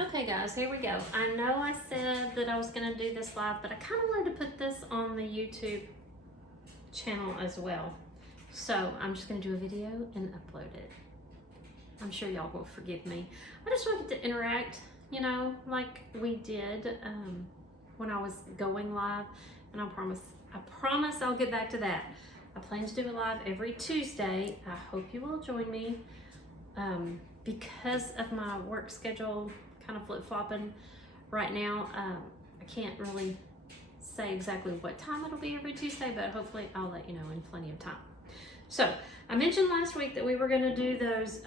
Okay guys, here we go. I know I said that I was gonna do this live, but I kind of wanted to put this on the YouTube channel as well. So I'm just gonna do a video and upload it. I'm sure y'all will forgive me. I just wanted to interact, you know, like we did when I was going live, and I promise I'll get back to that. I plan to do it live every Tuesday. I hope you will join me. Because of my work schedule kind of flip-flopping right now, I can't really say exactly what time it'll be every Tuesday, but hopefully I'll let you know in plenty of time. So I mentioned last week that we were going to do those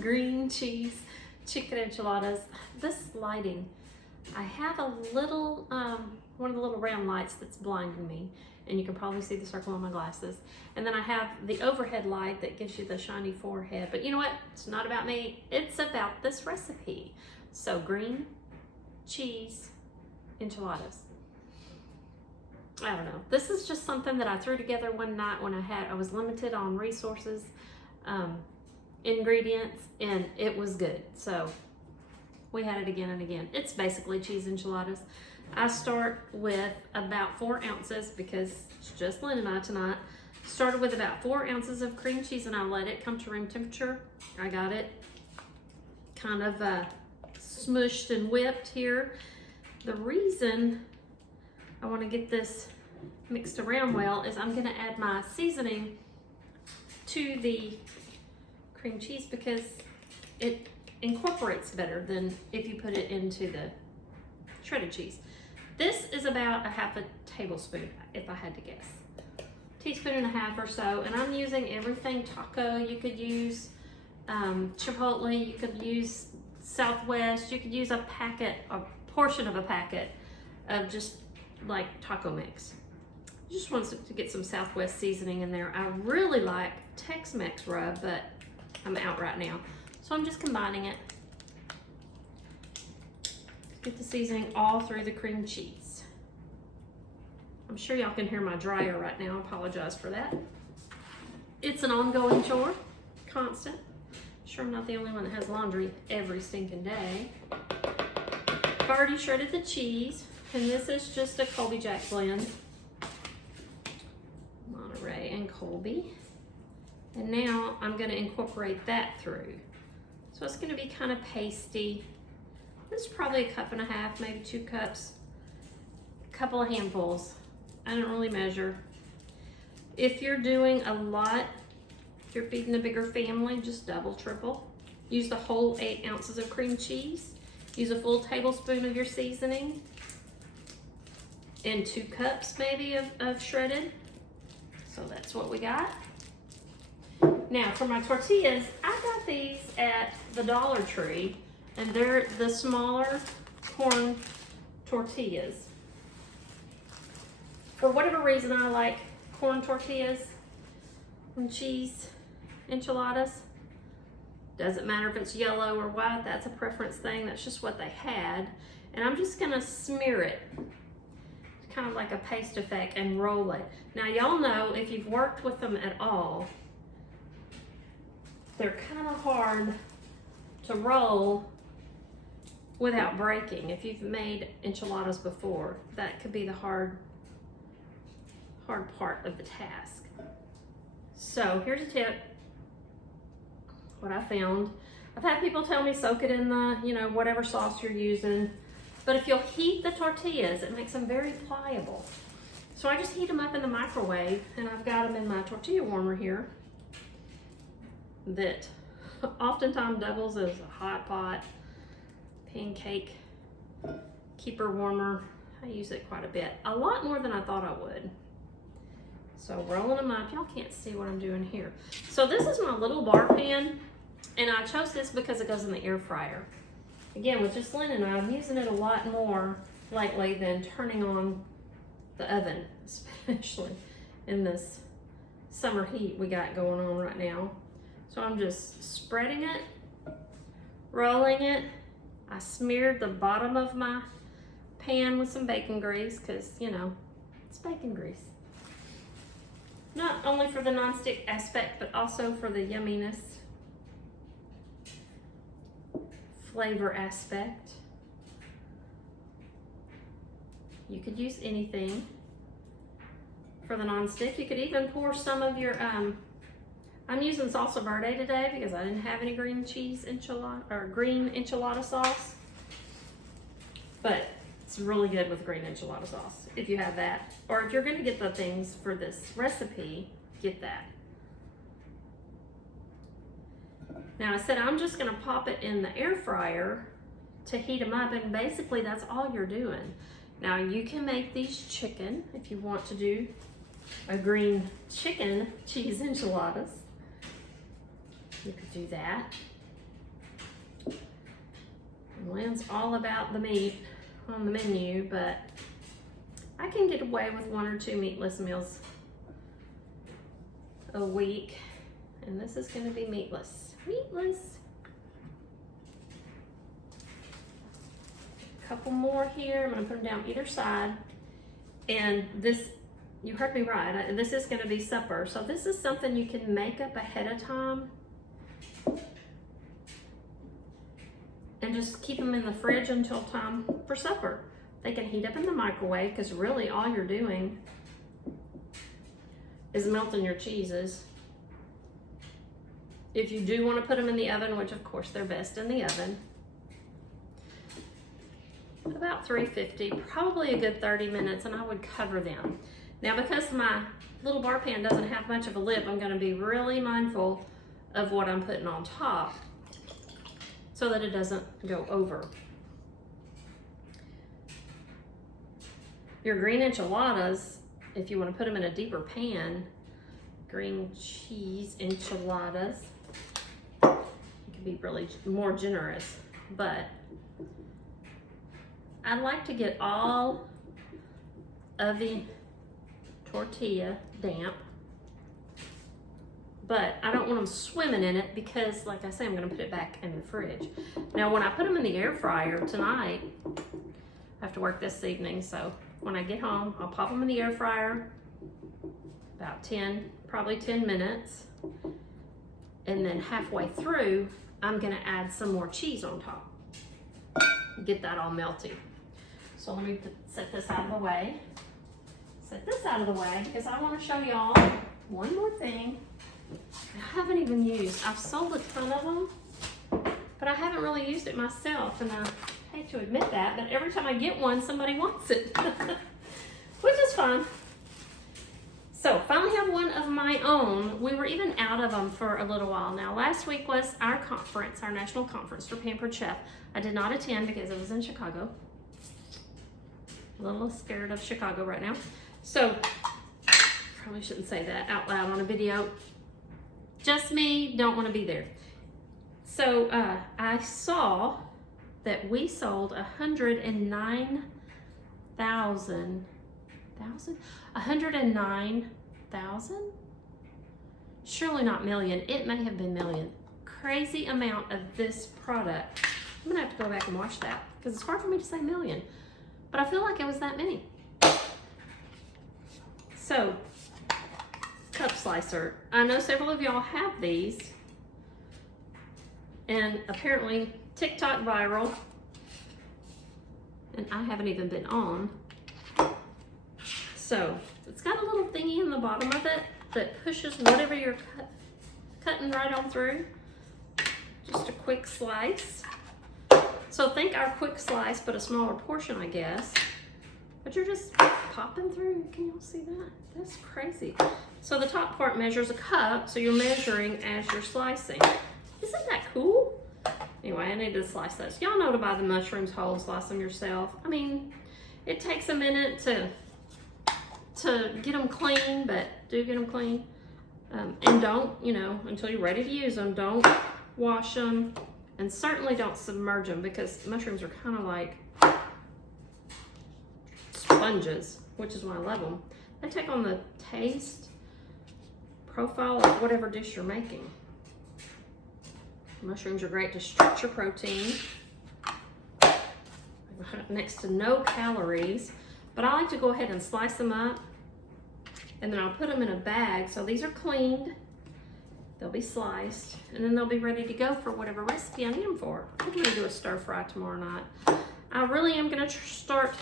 green cheese chicken enchiladas. This lighting, I have a little one of the little round lights that's blinding me, and you can probably see the circle on my glasses. And then I have the overhead light that gives you the shiny forehead. But you know what? It's not about me. It's about this recipe. So green cheese enchiladas. I don't know. This is just something that I threw together one night when I was limited on resources, ingredients, and it was good. So we had it again and again. It's basically cheese enchiladas. I start with about 4 ounces because it's just Lynn and I tonight. Started with about 4 ounces of cream cheese, and I let it come to room temperature. I got it kind of smushed and whipped here. The reason I want to get this mixed around well is I'm going to add my seasoning to the cream cheese because it incorporates better than if you put it into the shredded cheese. This is about a half a tablespoon, if I had to guess. Teaspoon and a half or so, and I'm using everything taco. You could use Chipotle, you could use Southwest, you could use a portion of a packet of just like taco mix. Just want to get some Southwest seasoning in there. I really like Tex-Mex rub, but I'm out right now. So I'm just combining it. Get the seasoning all through the cream cheese. I'm sure y'all can hear my dryer right now. I apologize for that. It's an ongoing chore, constant. Sure, I'm not the only one that has laundry every stinking day. I've already shredded the cheese, and this is just a Colby Jack blend. Monterey and Colby. And now I'm going to incorporate that through. So it's going to be kind of pasty. This is probably a cup and a half, maybe 2 cups, a couple of handfuls. I don't really measure. If you're doing a lot, if you're feeding a bigger family, just double, triple. Use the whole 8 ounces of cream cheese. Use a full tablespoon of your seasoning and 2 cups maybe of shredded. So that's what we got. Now for my tortillas, I got these at the Dollar Tree, and they're the smaller corn tortillas. For whatever reason, I like corn tortillas and cheese enchiladas. Doesn't matter if it's yellow or white, that's a preference thing. That's just what they had. And I'm just gonna smear it, kind of like a paste effect, and roll it. Now y'all know, if you've worked with them at all, they're kind of hard to roll without breaking. If you've made enchiladas before, that could be the hard part of the task. So here's a tip. What I found, I've had people tell me soak it in the, you know, whatever sauce you're using. But if you'll heat the tortillas, it makes them very pliable. So I just heat them up in the microwave, and I've got them in my tortilla warmer here that oftentimes doubles as a hot pot, pancake keeper warmer. I use it quite a bit, a lot more than I thought I would. So rolling them up, y'all can't see what I'm doing here. So this is my little bar pan, and I chose this because it goes in the air fryer. Again, with just Lynn and I'm using it a lot more lately than turning on the oven, especially in this summer heat we got going on right now. So I'm just spreading it, rolling it. I smeared the bottom of my pan with some bacon grease because, you know, it's bacon grease. Not only for the nonstick aspect, but also for the yumminess, flavor aspect. You could use anything for the nonstick. You could even pour some of your, I'm using salsa verde today because I didn't have any green cheese enchilada or green enchilada sauce. But it's really good with green enchilada sauce if you have that. Or if you're gonna get the things for this recipe, get that. Now I said I'm just gonna pop it in the air fryer to heat them up, and basically that's all you're doing. Now you can make these chicken if you want to do a green chicken cheese enchiladas. You could do that. And Lynn's all about the meat on the menu, but I can get away with 1 or 2 meatless meals a week, and this is going to be meatless. Meatless. A couple more here. I'm going to put them down either side. And this, you heard me right, this is going to be supper. So this is something you can make up ahead of time and just keep them in the fridge until time for supper. They can heat up in the microwave because really all you're doing is melting your cheeses. If you do want to put them in the oven, which of course they're best in the oven, about 350, probably a good 30 minutes, and I would cover them. Now because my little bar pan doesn't have much of a lip, I'm going to be really mindful of what I'm putting on top so that it doesn't go over. Your green enchiladas, if you want to put them in a deeper pan, green cheese enchiladas, you can be really more generous, but I like to get all of the tortilla damp, but I don't want them swimming in it because, like I say, I'm going to put it back in the fridge. Now, when I put them in the air fryer tonight, I have to work this evening, so when I get home, I'll pop them in the air fryer about 10, probably 10 minutes, and then halfway through, I'm going to add some more cheese on top. Get that all melty. So let me set this out of the way. Set this out of the way because I want to show y'all one more thing I haven't even used. I've sold a ton of them, but I haven't really used it myself, and I hate to admit that, but every time I get one, somebody wants it, which is fun. So finally have one of my own. We were even out of them for a little while now. Last week was our conference, our national conference for Pampered Chef. I did not attend because it was in Chicago. A little scared of Chicago right now. So, probably shouldn't say that out loud on a video. Just me, don't want to be there. So, I saw that we sold 109,000? Surely not million. It may have been million. Crazy amount of this product. I'm gonna have to go back and watch that because it's hard for me to say million, but I feel like it was that many. So, cup slicer. I know several of y'all have these, and apparently TikTok viral, and I haven't even been on. So, it's got a little thingy in the bottom of it that pushes whatever you're cutting right on through. Just a quick slice. So think our quick slice, but a smaller portion, I guess. But you're just popping through. Can y'all see that? That's crazy. So the top part measures a cup, so you're measuring as you're slicing. Isn't that cool? Anyway, I need to slice those. Y'all know to buy the mushrooms whole and slice them yourself. I mean, it takes a minute to get them clean, but do get them clean. And don't, until you're ready to use them, don't wash them. And certainly don't submerge them because mushrooms are kind of like sponges, which is why I love them. They take on the taste profile of whatever dish you're making. Mushrooms are great to stretch your protein. Next to no calories. But I like to go ahead and slice them up, and then I'll put them in a bag. So these are cleaned, They'll be sliced, and then they'll be ready to go for whatever recipe I need them for. I'm gonna do a stir fry tomorrow night. I really am gonna start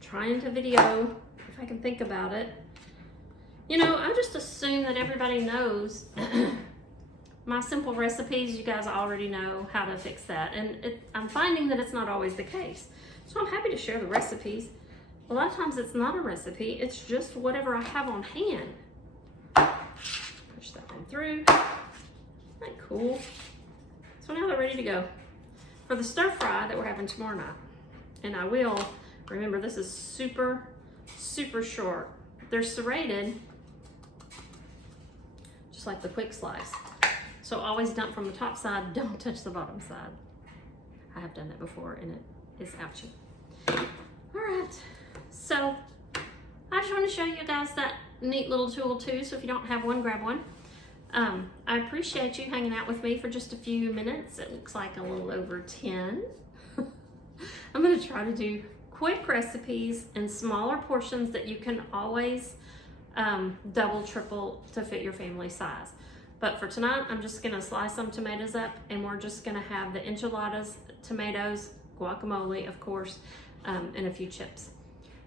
trying to video, if I can think about it. You know, I just assume that everybody knows my simple recipes. You guys already know how to fix that, and I'm finding that it's not always the case. So I'm happy to share the recipes. A lot of times it's not a recipe, it's just whatever I have on hand. Push that one through. Isn't that cool? So now they're ready to go for the stir fry that we're having tomorrow night. And I will, remember this is super, super short. They're serrated, just like the quick slice. So always dump from the top side, don't touch the bottom side. I have done that before and it is ouchy. All right, so I just want to show you guys that neat little tool too, so if you don't have one, grab one. I appreciate you hanging out with me for just a few minutes. It looks like a little over 10. I'm going to try to do quick recipes in smaller portions that you can always double, triple to fit your family size. But for tonight, I'm just going to slice some tomatoes up, and we're just going to have the enchiladas, tomatoes, guacamole, of course, and a few chips.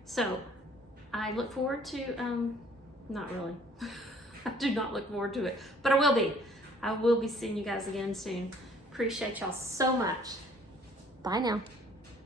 So I look forward to, not really. I do not look forward to it, but I will be. I will be seeing you guys again soon. Appreciate y'all so much. Bye now.